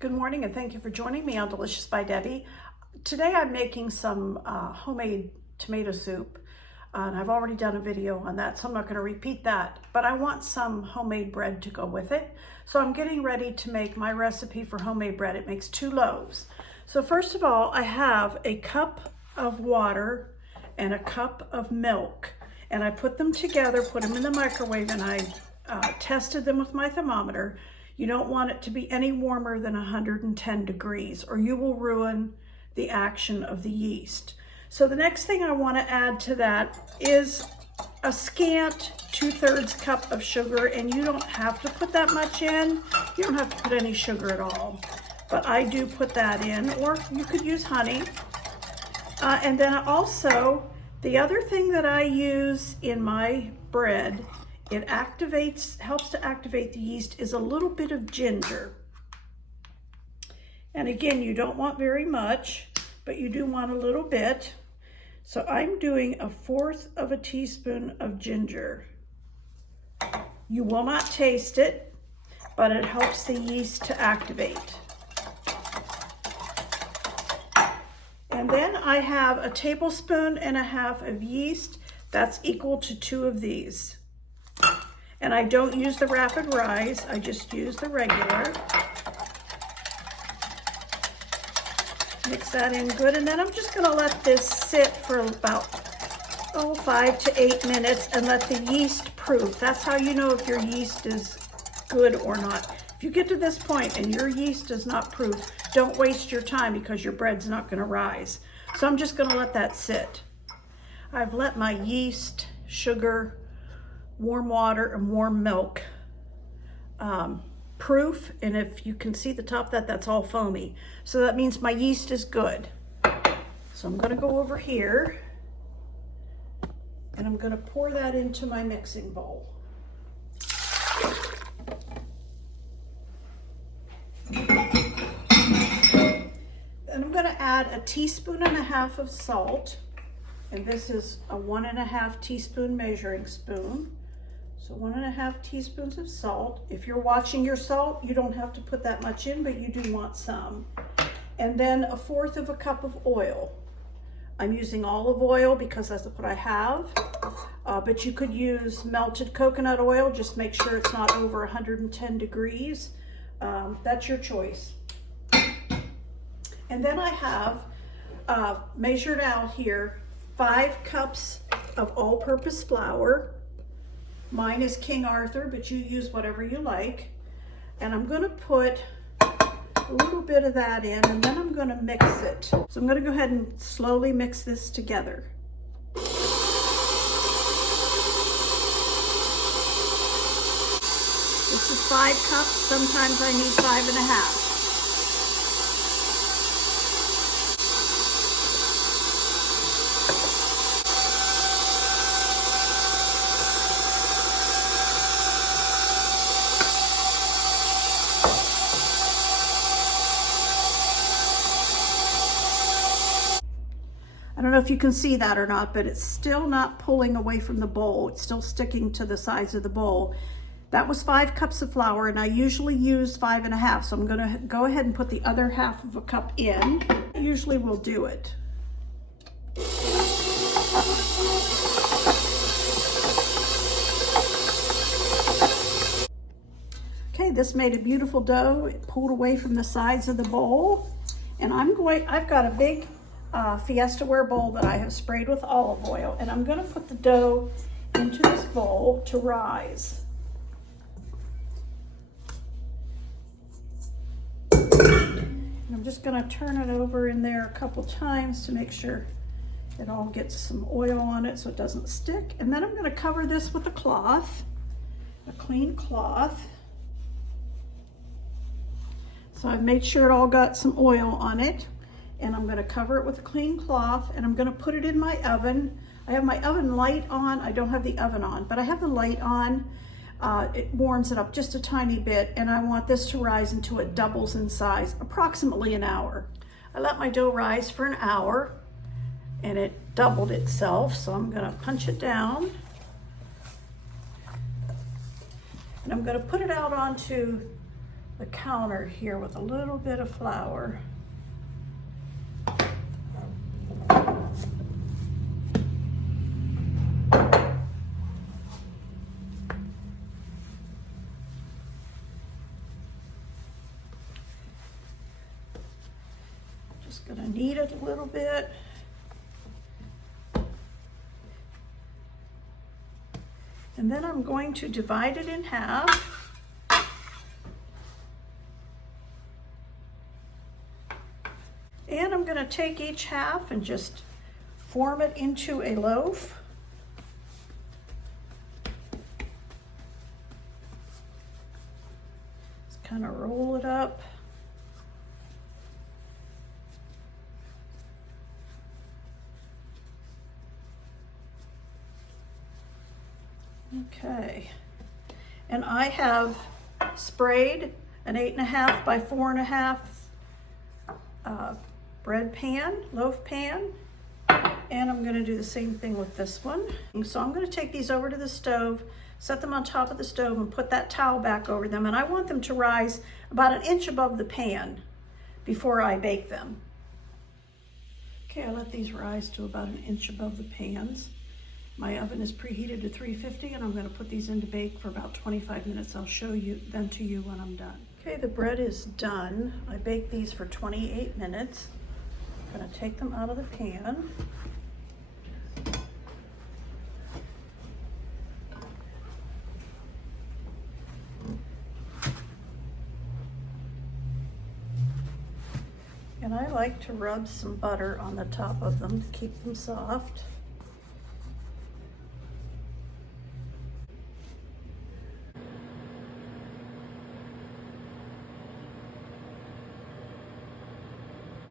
Good morning and thank you for joining me on Delicious by Debbie. Today I'm making some homemade tomato soup and I've already done a video on that, so I'm not going to repeat that, but I want some homemade bread to go with it. So I'm getting ready to make my recipe for homemade bread. It makes 2 loaves. So first of all, I have a cup of water and a cup of milk, and I put them together, put them in the microwave, and I tested them with my thermometer. You don't want it to be any warmer than 110 degrees or you will ruin the action of the yeast. So the next thing I want to add to that is a scant 2/3 cup of sugar, and you don't have to put that much in. You don't have to put any sugar at all, but I do put that in, or you could use honey. And then also, the other thing that I use in my bread, it helps to activate the yeast, is a little bit of ginger. And again, you don't want very much, but you do want a little bit. So I'm doing 1/4 teaspoon of ginger. You will not taste it, but it helps the yeast to activate. And then I have 1.5 tablespoons of yeast. That's equal to 2 of these. And I don't use the rapid rise, I just use the regular. Mix that in good, and then I'm just gonna let this sit for about 5 to 8 minutes and let the yeast proof. That's how you know if your yeast is good or not. If you get to this point and your yeast is not proof, don't waste your time because your bread's not gonna rise. So I'm just gonna let that sit. I've let my yeast, sugar, warm water, and warm milk proof, and if you can see the top of that, that's all foamy. So that means my yeast is good. So I'm going to go over here and I'm going to pour that into my mixing bowl. Then I'm going to add 1.5 teaspoons of salt, and this is a 1.5 teaspoon measuring spoon. So 1.5 teaspoons of salt. If you're watching your salt, you don't have to put that much in, but you do want some. And then 1/4 cup of oil. I'm using olive oil because that's what I have, but you could use melted coconut oil. Just make sure it's not over 110 degrees. That's your choice. And then I have measured out here 5 cups of all-purpose flour. Mine is King Arthur, but you use whatever you like. And I'm going to put a little bit of that in, and then I'm going to mix it. So I'm going to go ahead and slowly mix this together. This is 5 cups. Sometimes I need 5.5. I don't know if you can see that or not, but it's still not pulling away from the bowl. It's still sticking to the sides of the bowl. That was 5 cups of flour, and I usually use 5.5, so I'm gonna go ahead and put the other 1/2 cup in. I usually will do it. Okay, this made a beautiful dough. It pulled away from the sides of the bowl, and I've got a big Fiesta ware bowl that I have sprayed with olive oil, and I'm going to put the dough into this bowl to rise. And I'm just going to turn it over in there a couple times to make sure it all gets some oil on it so it doesn't stick. And then I'm going to cover this with a cloth, a clean cloth. So I've made sure it all got some oil on it. And I'm going to cover it with a clean cloth, and I'm going to put it in my oven. I have my oven light on. I don't have the oven on, but I have the light on. It warms it up just a tiny bit, and I want this to rise until it doubles in size, approximately an hour. I let my dough rise for an hour, and it doubled itself, so I'm going to punch it down. And I'm going to put it out onto the counter here with a little bit of flour. Just gonna knead it a little bit. And then I'm going to divide it in half. And I'm going to take each half and just form it into a loaf. Just kind of roll it up. Okay, and I have sprayed an 8.5 by 4.5 bread pan, loaf pan, and I'm going to do the same thing with this one. So I'm going to take these over to the stove, set them on top of the stove, and put that towel back over them, and I want them to rise about 1 inch above the pan before I bake them. Okay, I let these rise to about 1 inch above the pans. My oven is preheated to 350, and I'm going to put these in to bake for about 25 minutes. I'll show you them to you when I'm done. Okay, the bread is done. I baked these for 28 minutes. I'm going to take them out of the pan. And I like to rub some butter on the top of them to keep them soft.